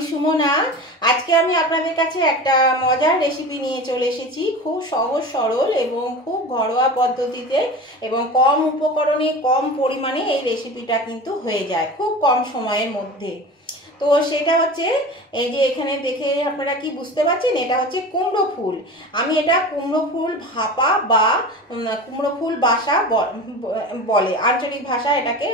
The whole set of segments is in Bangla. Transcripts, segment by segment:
আমি সুমনা। আজকে আমি আপনাদের কাছে একটা মজার রেসিপি নিয়ে চলে এসেছি। খুব সহজ সরল এবং খুব ঘরোয়া পদ্ধতিতে এবং কম উপকরণে কম পরিমাণে এই রেসিপিটা কিন্তু হয়ে যায় খুব কম সময়ের মধ্যে। তো সেটা হচ্ছে এই যে এখানে দেখে আপনারা কি বুঝতে পারছেন, এটা হচ্ছে কুমড়ো ফুল। আমি এটা কুমড়ো ফুল ভাপা বা কুমড়ো ফুল বাসা বলে, আঞ্চলিক ভাষা এটাকে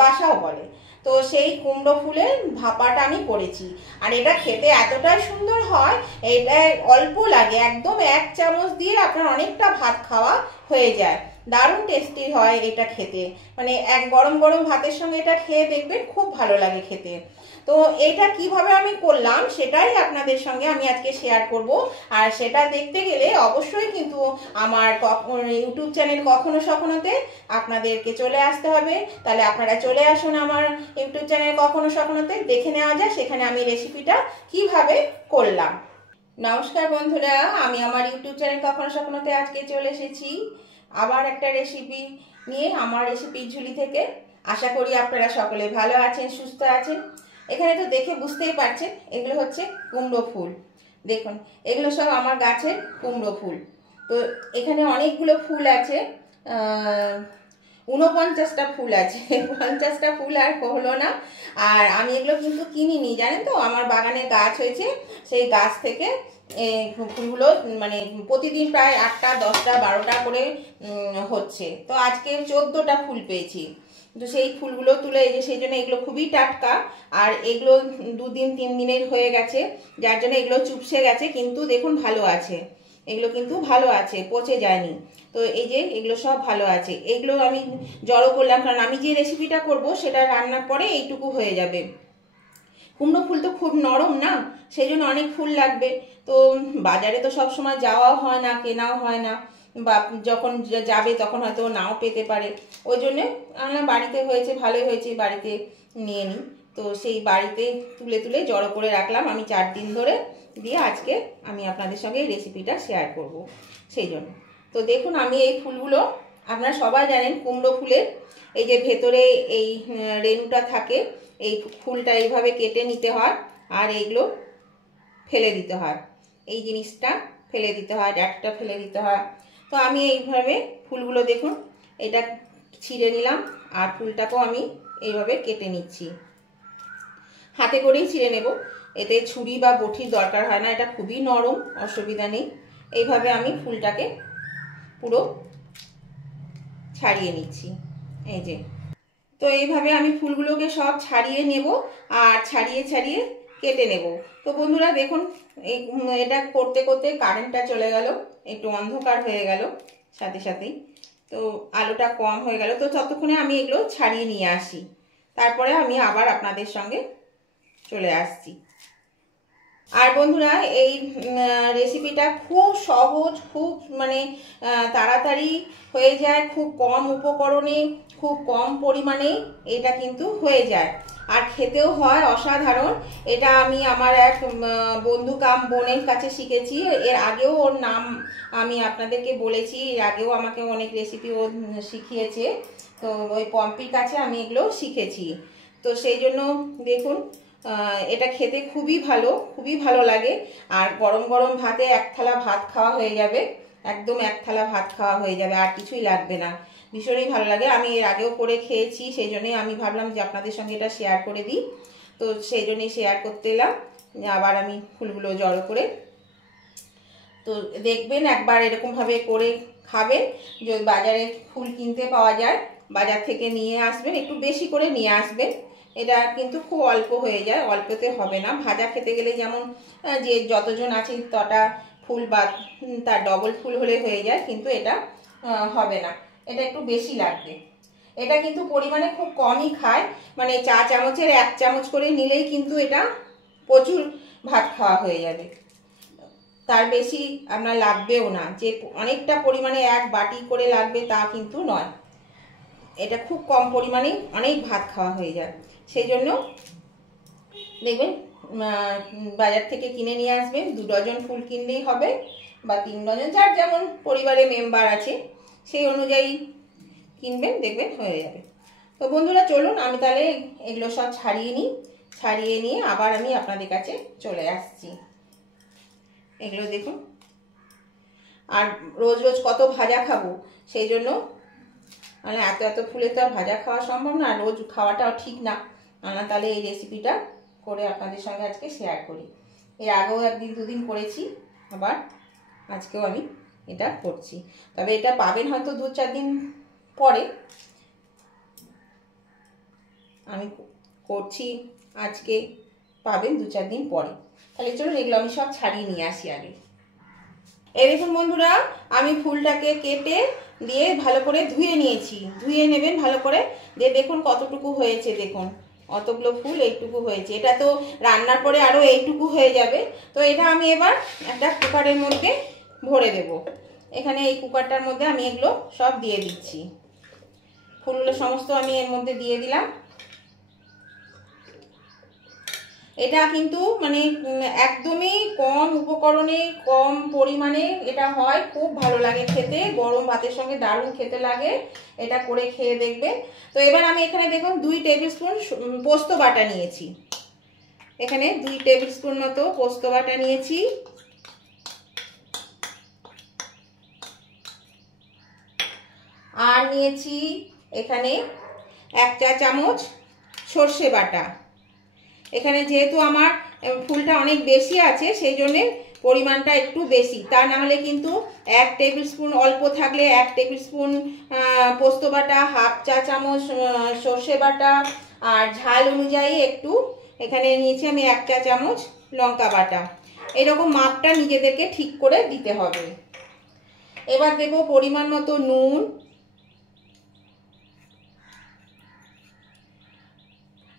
বাসাও বলে। তো সেই কুমড়ো ফুলের ভাপাটা আমি করেছি, আর এটা খেতে এতটাই সুন্দর হয়। এটা অল্প লাগে, একদম 1 চামচ দিয়ে আপনার অনেকটা ভাত খাওয়া হয়ে যায়। দারুণ টেস্টি হয় এটা খেতে, মানে এক গরম গরম ভাতের সঙ্গে এটা খেয়ে দেখবেন খুব ভালো লাগে খেতে। তো এটা কিভাবে আমি করলাম সেটাই আপনাদের সঙ্গে আমি আজকে শেয়ার করব। আর সেটা দেখতে গেলে অবশ্যই কিন্তু আমার ইউটিউব চ্যানেল কখনো সখনোতে আপনাদেরকে চলে আসতে হবে। তাহলে আপনারা চলে আসুন আমার ইউটিউব চ্যানেল কখনো সখনোতে, দেখে নেওয়া যায় সেখানে আমি রেসিপিটা কিভাবে করলাম। নমস্কার বন্ধুরা, আমি আমার ইউটিউব চ্যানেল কখনো সখনোতে আজকে চলে এসেছি আবার একটা রেসিপি নিয়ে, আমার রেসিপির ঝুলি থেকে। আশা করি আপনারা সকলে ভালো আছেন, সুস্থ আছেন। এখানে তো দেখে বুঝতেই পারছেন এগুলো হচ্ছে কুমড়ো ফুল। দেখুন এগুলো সব আমার গাছের কুমড়ো ফুল। তো এখানে অনেকগুলো ফুল আছে, 49টা ফুল আছে। 50টা ফুল আর হলো না। আর আমি এগুলো কিন্তু কিনিনি, জানেন তো, আমার বাগানে গাছ হয়েছে, সেই গাছ থেকে ফুলগুলো মানে প্রতিদিন প্রায় 8টা 10টা 12টা করে হচ্ছে। তো আজকে 14টা ফুল পেয়েছি। তো সেই ফুলগুলো তুলে এই যে সেই জন্য এগুলো খুবই টাটকা, আর এগুলো 2 দিন 3 দিনের হয়ে গেছে, যার জন্য এগুলো চুপসে গেছে, কিন্তু দেখুন ভালো আছে, এগুলো কিন্তু ভালো আছে, পচে যায়নি। তো এই যে এগুলো সব ভালো আছে, এগুলো আমি জড়ো করলাম, কারণ আমি যে রেসিপিটা করব সেটা রান্নার পরে এইটুকু হয়ে যাবে। কুমড়ো ফুল তো খুব নরম না, সেই জন্য অনেক ফুল লাগবে। তো বাজারে তো সব সময় যাওয়াও হয় না, কেনাও হয় না, বা যখন যাবে তখন হয়তো নাও পেতে পারে। ওই জন্যে আমরা বাড়িতে হয়েছে, ভালোই হয়েছে, বাড়িতে নিয়ে নিই। তো সেই বাড়িতে তুলে তুলে জড়ো করে রাখলাম আমি 4 দিন ধরে, দিয়ে আজকে আমি আপনাদের সঙ্গে এই রেসিপিটা শেয়ার করব সেই জন্য। তো দেখুন আমি এই ফুলগুলো, আপনারা সবাই জানেন কুমড়ো ফুলের এই যে ভেতরে এই রেণুটা থাকে, এই ফুলটা এইভাবে কেটে নিতে হয়, আর এইগুলো ফেলে দিতে হয়, এই জিনিসটা ফেলে দিতে হয়, ডাঁটটা ফেলে দিতে হয়। তো আমি এইভাবে ফুলগুলো দেখুন এটা ছিঁড়ে নিলাম, আর ফুলটাকেও আমি এইভাবে কেটে নিচ্ছি, হাতে করেই ছিঁড়ে নেব, এতে ছুরি বা বটির দরকার হয় না, এটা খুবই নরম, অসুবিধা নেই। এইভাবে আমি ফুলটাকে পুরো ছাড়িয়ে নিচ্ছি, এই যে। তো এইভাবে আমি ফুলগুলোকে সব ছাড়িয়ে নেব, আর ছাড়িয়ে ছাড়িয়ে কেটে নেব। তো বন্ধুরা দেখুন এটা করতে করতে কারেন্টটা চলে গেল, একটু অন্ধকার হয়ে গেল সাথে সাথেই, তো আলোটা কম হয়ে গেল। তো ততক্ষণে আমি এগুলো ছাড়িয়ে নিয়ে আসি, তারপরে আমি আবার আপনাদের সঙ্গে চলে আসছি। আর বন্ধুরা এই রেসিপিটা খুব সহজ, খুব মানে তাড়াতাড়ি হয়ে যায়, খুব কম উপকরণে খুব কম পরিমাণে এটা কিন্তু হয়ে যায়, আর খেতেও হয় অসাধারণ। এটা আমি আমার এক বন্ধু কাম বোনের কাছে শিখেছি, এর আগেও ওর নাম আমি আপনাদেরকে বলেছি, এর আগেও আমাকে অনেক রেসিপি ও শিখিয়েছে। তো ওই পম্পির কাছে আমি এগুলো শিখেছি। তো সেই জন্য দেখুন এটা খেতে খুবই ভালো লাগে, আর গরম গরম ভাতে 1 থালা ভাত খাওয়া হয়ে যাবে, একদম 1 থালা ভাত খাওয়া হয়ে যাবে, আর কিছুই লাগবে না। ভীষণই ভালো লাগে, আমি এর আগেও করে খেয়েছি, সেই জন্যই আমি ভাবলাম যে আপনাদের সঙ্গে এটা শেয়ার করে দিই। তো সেই জন্যই শেয়ার করতে এলাম। আবার আমি ফুলগুলো জড়ো করে, তো দেখবেন একবার এরকমভাবে করে খাবেন। যদি বাজারে ফুল কিনতে পাওয়া যায়, বাজার থেকে নিয়ে আসবেন, একটু বেশি করে নিয়ে আসবেন। এটা কিন্তু খুব অল্প হয়ে যায়, অল্পতে হবে না। ভাজা খেতে গেলে যেমন যে যতজন আছে তটা ফুল বা তার ডবল ফুল হলে হয়ে যায়, কিন্তু এটা হবে না, এটা একটু বেশি লাগবে। এটা কিন্তু পরিমাণে খুব কমই খায়, মানে চা চামচের 1 চামচ করে নিলেই কিন্তু এটা প্রচুর ভাত খাওয়া হয়ে যাবে, তার বেশি আপনার লাগবেও না, যে অনেকটা পরিমাণে 1 বাটি করে লাগবে তা কিন্তু নয়। এটা খুব কম পরিমাণে অনেক ভাত খাওয়া হয়ে যায়, সেই জন্য দেখবেন বাজার থেকে কিনে নিয়ে আসবেন। 2 ডজন ফুল কিনলেই হবে, বা 3 ডজন, যার যেমন পরিবারে মেম্বার আছে সেই অনুযায়ী কিনবেন, দেখবেন হয়ে যাবে। তো বন্ধুরা চলুন আমি তাহলে এগুলো সব ছাড়িয়ে নিই, ছাড়িয়ে নিয়ে আবার আমি আপনাদের কাছে চলে আসছি। এগুলো দেখুন, আর রোজ রোজ কত ভাজা খাবো, সেই জন্য মানে এত এত ফুলে তো আর ভাজা খাওয়া সম্ভব না, রোজ খাওয়াটাও ঠিক না। আমরা তাহলে এই রেসিপিটা করে আপনাদের সঙ্গে আজকে শেয়ার করি। এর আগেও একদিন দুদিন করেছি, আবার আজকেও আমি এটা করছি। তবে এটা পাবেন হয়তো 2-4 দিন পরে, আমি করছি আজকে, পাবেন 2-4 দিন পরে। তাহলে চলুন এগুলো আমি সব ছাড়িয়ে নিয়ে আসি আগে। এই দেখুন বন্ধুরা, আমি ফুলটাকে কেটে দিয়ে ভালো করে ধুয়ে নিয়েছি। ধুয়ে নেবেন ভালো করে, দিয়ে দেখুন কতটুকু হয়েছে। দেখুন অতগুলো ফুল এইটুকু হয়েছে, এটা তো রান্নার পরে আরও এইটুকু হয়ে যাবে। তো এটা আমি এবার একটা কুকারের মধ্যে ভরে দেব। এখানে এই কুকারটার মধ্যে আমি এগুলো সব দিয়ে দিচ্ছি। ফুলগুলো সমস্ত আমি এর মধ্যে দিয়ে দিলাম। এটা কিন্তু মানে একদমই কম উপকরণে, কম পরিমাণে এটা হয়, খুব ভালো লাগে খেতে, গরম ভাতের সঙ্গে দারুণ খেতে লাগে। এটা করে খেয়ে দেখবে। তো এবার আমি এখানে দেখুন 2 টেবিল স্পুন পোস্ত বাটা নিয়েছি। এখানে 2 টেবিল স্পুন মতো পোস্ত বাটা নিয়েছি। আর নিয়েছি এখানে 1 চা চামচ সর্ষে বাটা। এখানে যেহেতু আমার ফুলটা অনেক বেশি আছে, সেই জন্যে পরিমাণটা একটু বেশি। তা না হলে কিন্তু 1 টেবিল স্পুন, অল্প থাকলে 1 টেবিল স্পুন পোস্ত বাটা, 1/2 চা চামচ সর্ষে বাটা, আর ঝাল অনুযায়ী একটু এখানে নিয়েছি আমি 1 চা চামচ লঙ্কা বাটা। এরকম মাপটা নিজেদেরকে ঠিক করে দিতে হবে। এবার দেব পরিমাণ মতো নুন,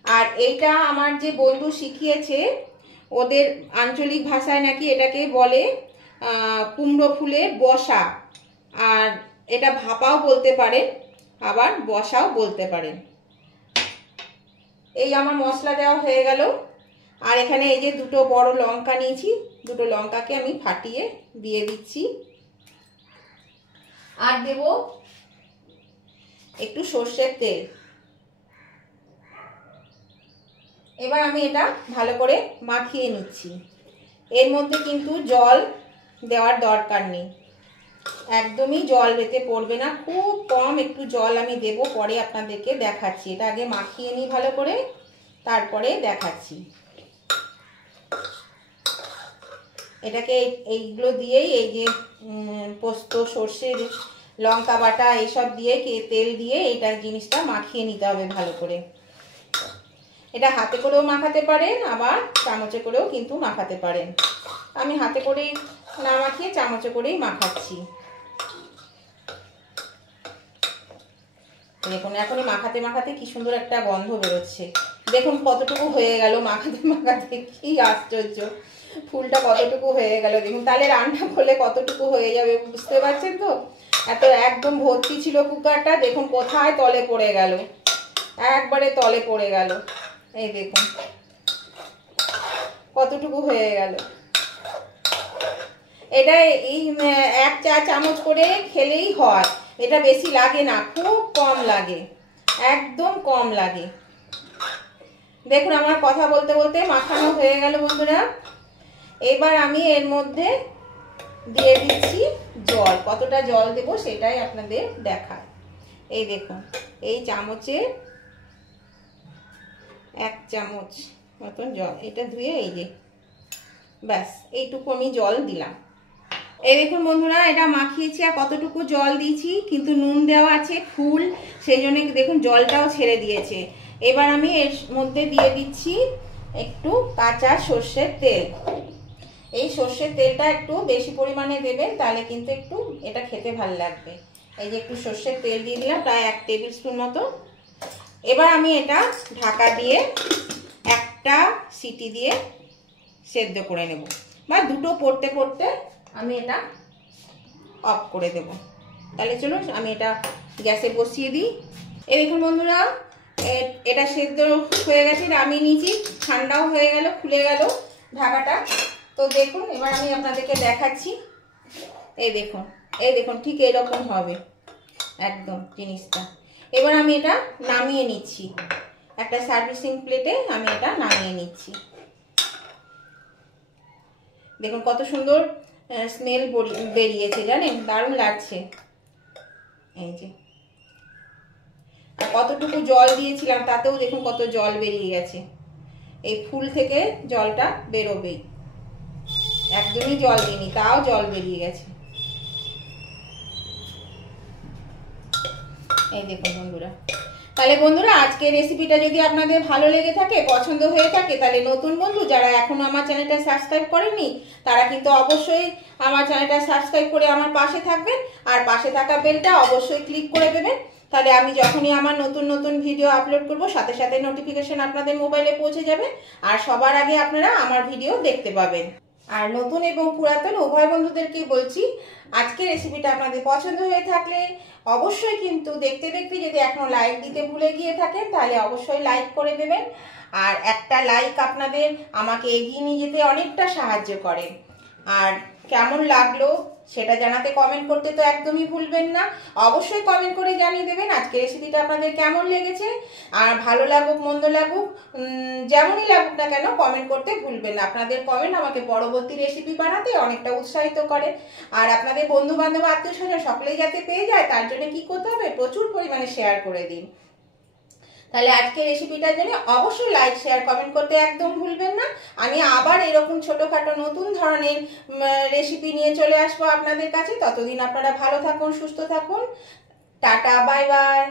আর এইটা আমার যে বন্ধু শিখিয়েছে, ওদের আঞ্চলিক ভাষায় নাকি এটাকে বলে কুমড়ো ফুলের বসা, আর এটা ভাপাও বলতে পারেন, আবার বসাও বলতে পারেন। এই আমার মশলা দেওয়া হয়ে গেল। আর এখানে এই যে 2টো বড় লঙ্কা নিয়েছি, 2টো লঙ্কাকে আমি ফাটিয়ে দিয়ে দিচ্ছি। আর দেব একটু সর্ষের তেল। এবার আমি এটা ভালো করে মাখিয়ে নিচ্ছি। এর মধ্যে কিন্তু জল দেওয়ার দরকার নেই, একদমই জল এতে পড়বে না, খুব কম একটু জল আমি দেব, পরে আপনাদেরকে দেখাচ্ছি। এটা আগে মাখিয়ে নিই ভালো করে, তারপরে দেখাচ্ছি। এটাকে এইগুলো দিয়েই, এই যে পোস্ত, সর্ষে, লঙ্কা বাটা এইসব দিয়ে, তেল দিয়ে এইটার জিনিসটা মাখিয়ে নিতে হবে ভালো করে। এটা হাতে করেও মাখাতে পারেন, আবার চামচে করেও কিন্তু মাখাতে পারেন। আমি হাতে করেই না মাখিয়ে চামচে করেই মাখাচ্ছি। দেখুন এখনই মাখাতে মাখাতে কি সুন্দর একটা গন্ধ বেরোচ্ছে। দেখুন কতটুকু হয়ে গেল মাখাতে মাখাতে, কি আশ্চর্য, ফুলটা কতটুকু হয়ে গেল দেখুন। তাহলে রান্না করলে কতটুকু হয়ে যাবে বুঝতে পারছেন তো। এত একদম ভর্তি ছিল কুকারটা, দেখুন কোথায় তলে পড়ে গেল, একবারে তলে পড়ে গেল। এই দেখুন কতটুকু হয়ে গেল। এটা এই 1 চা চামচ করে খেলেই হয়, এটা বেশি লাগে না, খুব কম লাগে, একদম কম লাগে। দেখুন আমার কথা বলতে বলতে মাখানো হয়ে গেল বন্ধুরা। এবার আমি এর মধ্যে দিয়ে দিচ্ছি জল। কতটা জল দেব সেটাই আপনাদের দেখায়। এই দেখুন এই চামচে 1 চামচ মতন জল, এটা ধুয়ে এই যে ব্যাস এইটুকু আমি জল দিলাম। এই দেখুন বন্ধুরা, এটা মাখিয়েছি আর কতটুকু জল দিয়েছি, কিন্তু নুন দেওয়া আছে ফুল, সেই জন্য দেখুন জলটাও ছেড়ে দিয়েছে। এবার আমি এর মধ্যে দিয়ে দিচ্ছি একটু কাঁচা সর্ষের তেল। এই সর্ষের তেলটা একটু বেশি পরিমাণে দেবেন, তাহলে কিন্তু একটু এটা খেতে ভালো লাগবে। এই যে একটু সর্ষের তেল দিয়ে দিলাম, প্রায় 1 টেবিল স্পুন মতো। এবার আমি এটা ঢাকা দিয়ে একটা সিটি দিয়ে সেদ্ধ করে নেব, বা 2টো পড়তে পড়তে আমি এটা অফ করে দেব। তাহলে চলুন আমি এটা গ্যাসে বসিয়ে দিই। এই দেখুন বন্ধুরা, এটা সেদ্ধ হয়ে গেছে, আমি নিয়েছি, ঠান্ডাও হয়ে গেল, খুলে গেল ঢাকাটা। তো দেখুন এবার আমি আপনাদেরকে দেখাচ্ছি। এই দেখুন ঠিক এরকম হবে একদম জিনিসটা। এবার আমি এটা নামিয়ে নিচ্ছি। একটা সার্ভিসিং প্লেটে আমি এটা নামিয়ে নিচ্ছি। দেখুন কত সুন্দর স্মেল বেরিয়েছে, জানেন, দারুণ লাগছে। এই যে, আর কতটুকু জল দিয়েছিলাম তাতেও দেখুন কত জল বেরিয়ে গেছে। এই ফুল থেকে জলটা বেরোবেই, একদমই জল দিইনি, তাও জল বেরিয়ে গেছে। এই দেখুন বন্ধুরা। তাহলে বন্ধুরা, আজকের রেসিপিটা যদি আপনাদের ভালো লেগে থাকে, পছন্দ হয়ে থাকে, তাহলে নতুন বন্ধু যারা এখনো আমার চ্যানেলটা সাবস্ক্রাইব করেনি তারা কিন্তু অবশ্যই আমার চ্যানেলটা সাবস্ক্রাইব করে আমার পাশে থাকবেন, আর পাশে থাকা বেলটা অবশ্যই ক্লিক করে দেবেন। তাহলে আমি যখনই আমার নতুন নতুন ভিডিও আপলোড করব সাথে সাথে নোটিফিকেশন আপনাদের মোবাইলে পৌঁছে যাবে, আর সবার আগে আপনারা আমার ভিডিও দেখতে পাবেন। আর নতুন এবং পুরাতন উভয় বন্ধুদেরকেই বলছি, আজকের রেসিপিটা আপনাদের পছন্দ হয়ে থাকলে অবশ্যই কিন্তু দেখতে দেখতে যদি এখনো লাইক দিতে ভুলে গিয়ে থাকেন তাহলে অবশ্যই লাইক করে দেবেন। আর একটা লাইক আপনাদের আমাকে এগিয়ে নিয়ে যেতে অনেকটা সাহায্য করে। আর কেমন লাগলো সেটা জানাতে কমেন্ট করতে তো একদমই ভুলবেন না। অবশ্যই কমেন্ট করে জানিয়ে দেবেন আজকের রেসিপিটা আপনাদের কেমন লেগেছে। আর ভালো লাগুক মন্দ লাগুক, যেমনই লাগুক না কেন, কমেন্ট করতে ভুলবেন না। আপনাদের কমেন্ট আমাকে পরবর্তী রেসিপি বানাতে অনেকটা উৎসাহিত করে। আর আপনাদের বন্ধু বান্ধব আত্মীয় স্বজন সকলেই যাতে পেয়ে যায় তার জন্য কি করতে হবে, প্রচুর পরিমাণে শেয়ার করে দিন। তাহলে আজকে রেসিপিটার জন্য অবশ্যই লাইক শেয়ার কমেন্ট করতে একদম ভুলবেন না। আমি আবার এরকম ছোটোখাটো নতুন ধরনের রেসিপি নিয়ে চলে আসবো আপনাদের কাছে। ততদিন আপনারা ভালো থাকুন, সুস্থ থাকুন। Tata, bye bye.